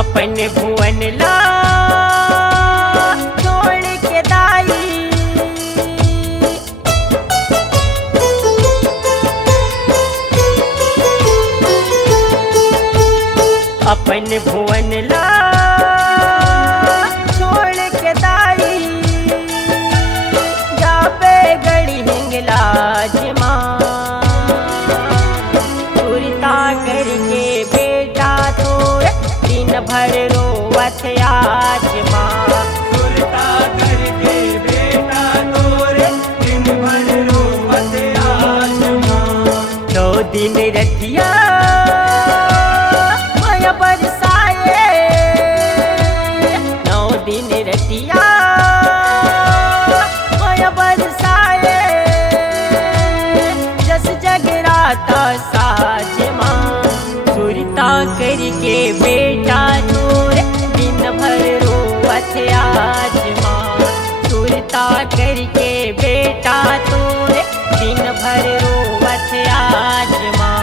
अपन भुवन ला छोड़ के दाई, अपन भुवन ला छोड़ के दाई, जाबे गड़ी हिंगलाज माँ सुरता करके बेटा तोर दिन भर रोवत आज माँ, सुरता करके बेटा तोरे दिन भर रोवत आज माँ। 9 दिन रतिया माया बरसाए, 9 दिन रतिया माया बरसाए, जस जगराता साज माँ सुरता करके बेटा तोर दिन भर रोवत आज माँ, सुरता करके बेटा तोर दिन भर रोवत आज माँ।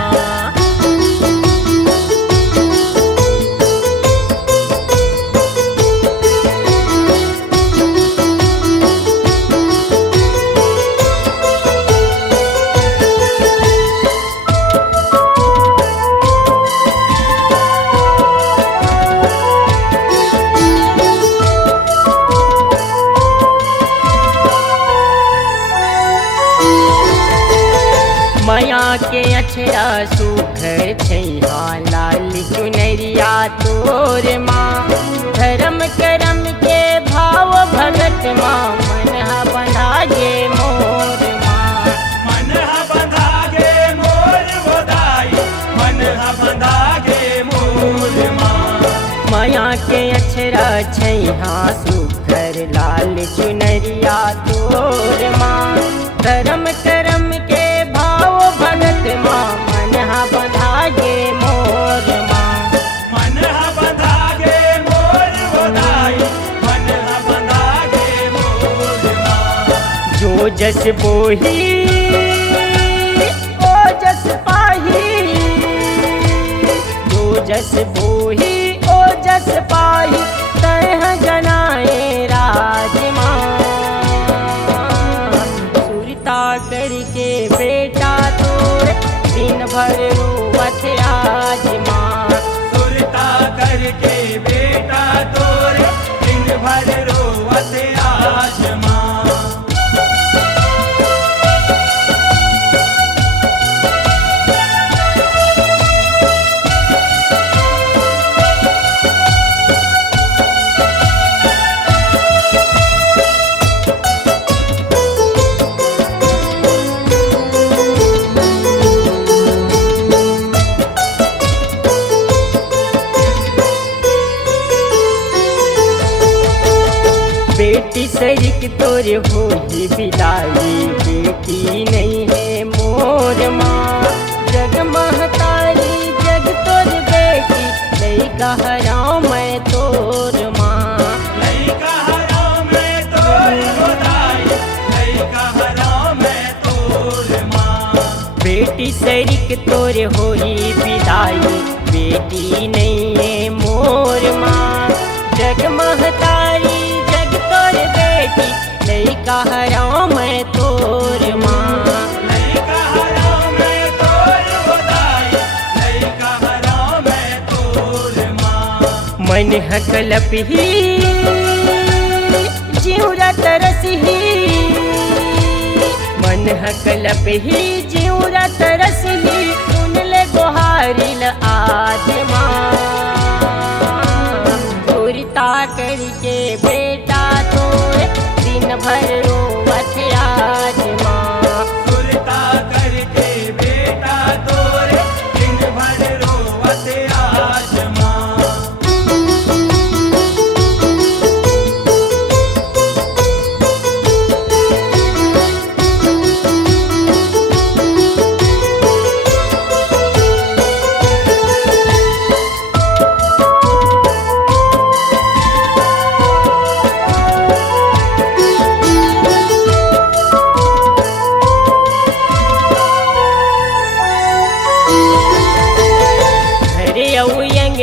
माया के अछरा सुखर छैहा लाल चुनरिया तोर माँ, धर्म करम के भाव भगत माँ मन बंधा गे मोर माँ, मन बंधा गे मोर गोदाई, मन बंधा गे मोर माँ। माया के अछरा छैहा सुखर लाल चुनरिया तोर माँ, धर्म करम के भाव भगत माँ मन बंधा गे मोर माँ, मन बंधा गे मोर गोदाई, मन बंधा गे मोर माँ। जो जस बोही ओ जस पाही, जो जस बोही ओ जस पाही, तह जनाए राज माँ सुरता करके बेटा तोर दिन भर रोवत आज माँ, सुरता करके बेटा तोरे दिन भर रोवत आज माँ। बेटी सरिक तोर होई विदाई, बेटी नहीं है मोर माँ, जग महतारी जग तोर बेटी, लइका हराओ मैं तोर माँ, लइका हराओ मैं तोर गोदाई, लइका हराओ मैं तोर माँ। बेटी सरिक तोर होई विदाई, बेटी नहीं है मोर माँ, जग महतारी जग तोर बेटी, लइका हराओ मैं तोर माँ, लइका हराओ मैं तोर गोदाई, लइका हराओ मैं तोर माँ। मन हकलपही जिउरा तरसही, मन हकलपही जिउरा तरसही, सुनले गोहारिल आज माँ सुरता करके बेटा तोर दिन भर रोवत आज माँ, सुरता करके बेटा तोरे दिन भर रोवत आज माँ।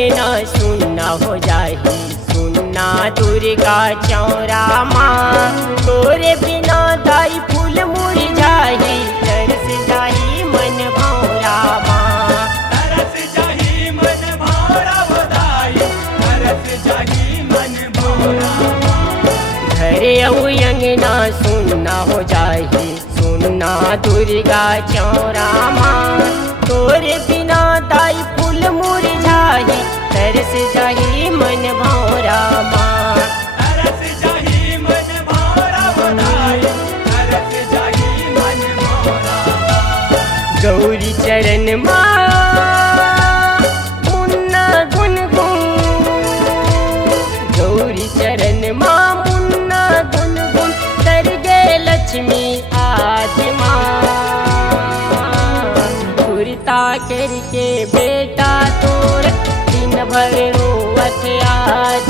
अंगना सुनना हो जाही सुनना दुर्गा चौरा माँ तोरे बिना दाई फूल मुरझाही तरस जाही मन भौरा माँ तरस जाही मन भौरा बधाई तरस जाही मन भौरा घरे औ अंगना सुनना हो जाही सुनना दुर्गा चौरा माँ तोरे बिना दाई फूल मुरझाही तरस जाही मन भौरा माँ तरस जाही मन भौरा बधाई तरस जाही मन भौरा गौरी चरण माँ मुन्ना गुनगुन गौरी चरण माँ मुन्ना गुनगुन तर गे लक्ष्मी आज माँ कुर्ता करके बेटा तोर दिन भर रोवत आज